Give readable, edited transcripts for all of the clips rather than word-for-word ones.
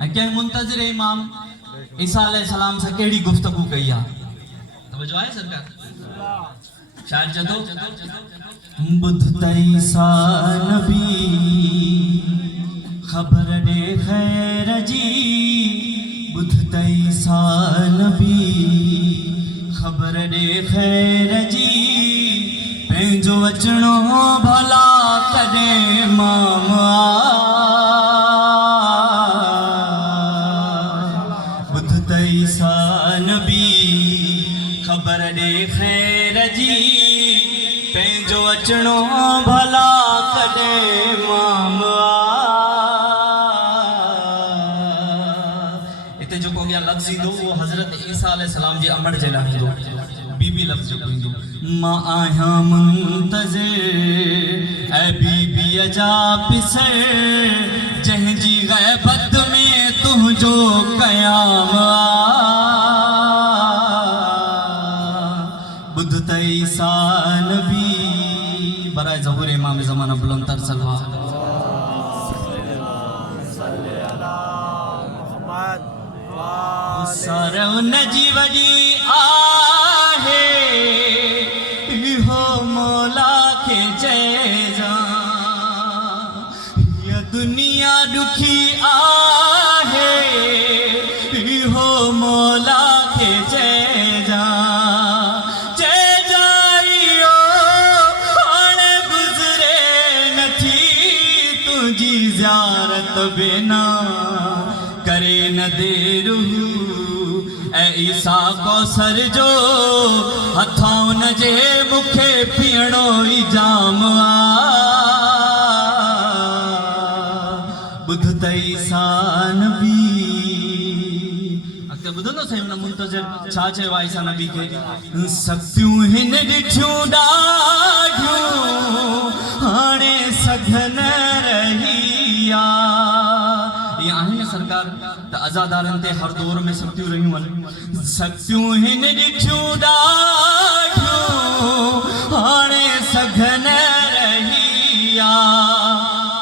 क्या मुंतजिर इमाम ईसा अलैहिस्सलाम से केड़ी गुफ्तगू कई आ तवज्जो है सरकार शायर जदो बुध तईसा नबी खबर दे खैर जी बुध तईसा नबी खबर दे खैर जी पंहिंजो अचणो भला कॾहिं मामा बुध तईसा नबी खबर दे खैर जी पंहिंजो अचणो भला कॾहिं मामा इते जेको अॻियां लफ़्ज़ ईंदो उहो हज़रत ईसा अलैहिस्सलाम जे अमड़ जे लाइ ईंदो बीबी लफ़्ज़ जेको ईंदो मां आहियां मुंतज़िर ऐं बीबीअ जा पिसर जंहिंजी ग़ैबत में तुंहिंजो क़याम बुध त ईसा नबी बराए ज़हूर इमाम ज़माना बुलंद तर सलवात सर उन जी वॾी आहे इहो मौला खे चइजां हीअ दुनिया ॾुखी आहे इहो मौला खे चइजां इहो हाणे गुज़रे नथी तुंहिंजी ज़ियारत बिना करे न दे रूह ऐं ईसा कौसर जो हथां उन जे मूंखे पीअणो ई जाम बुध त ईसा नबी अॻिते ॿुधंदो साईं हुन मुंतज़िर छा चयो आहे ईसा नबी खे सख़्तियूं हिन ॾिठियूं ॾाढियूं हाणे सघन रही ये आहिनि सरकार त आज़ादारनि ते हर दौर में सख़्तियूं रहियूं आहिनि सख़्तियूं हिन ॾिठियूं ॾाढियूं हाणे सघन रही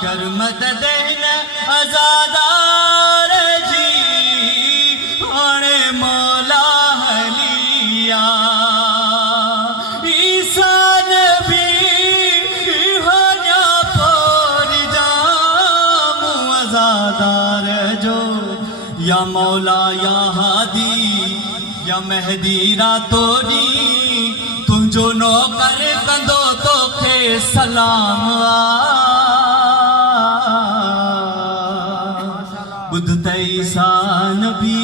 कर मदद हिन आज़ादार जी हाणे मौला हलिया ईसा नबी या मौला या हादी या मेहदी रातो डी तुंहिंजो नौकर कंदो तोखे सलाम बुध त ईसा नबी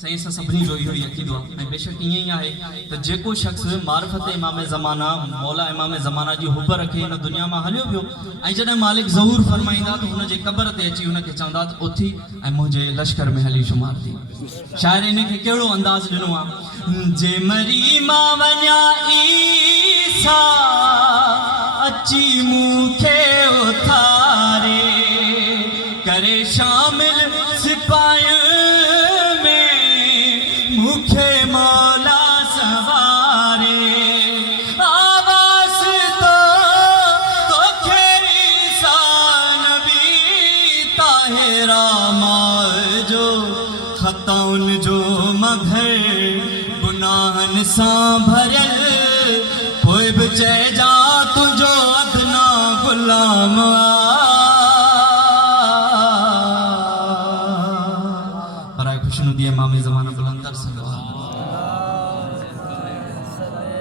सही सां सभिनी जो इहो ई अक़ीदो आहे ऐं बेशक ईअं ई आहे त जेको शख़्स मारिफत इमाम ज़माना मौला इमाम ज़माना जी हुब रखे हिन दुनिया मां हलियो पियो ऐं जॾहिं मालिक ज़हूर फरमाईंदा त हुनजे क़बर ते अची हुनखे चवंदा त उथी ऐं मुंहिंजे लश्कर में हली शुमार थी शाइर इनखे कहिड़ो अंदाज़ ॾिनो आहे जे मरी मां वञा ईसा अची मूंखे उथारे करे शामिल सिपाहियुनि मुखे मौला सवारे आवाज़ तो ईसा नबी ताहिरा जो ख़ताउन जो मगर गुनाहनि सां भरियल पोइ बि चइजां तुंहिंजो अदना ग़ुलाम बराए खुशनुदी इमाम ज़माना बुलंद तर सलवात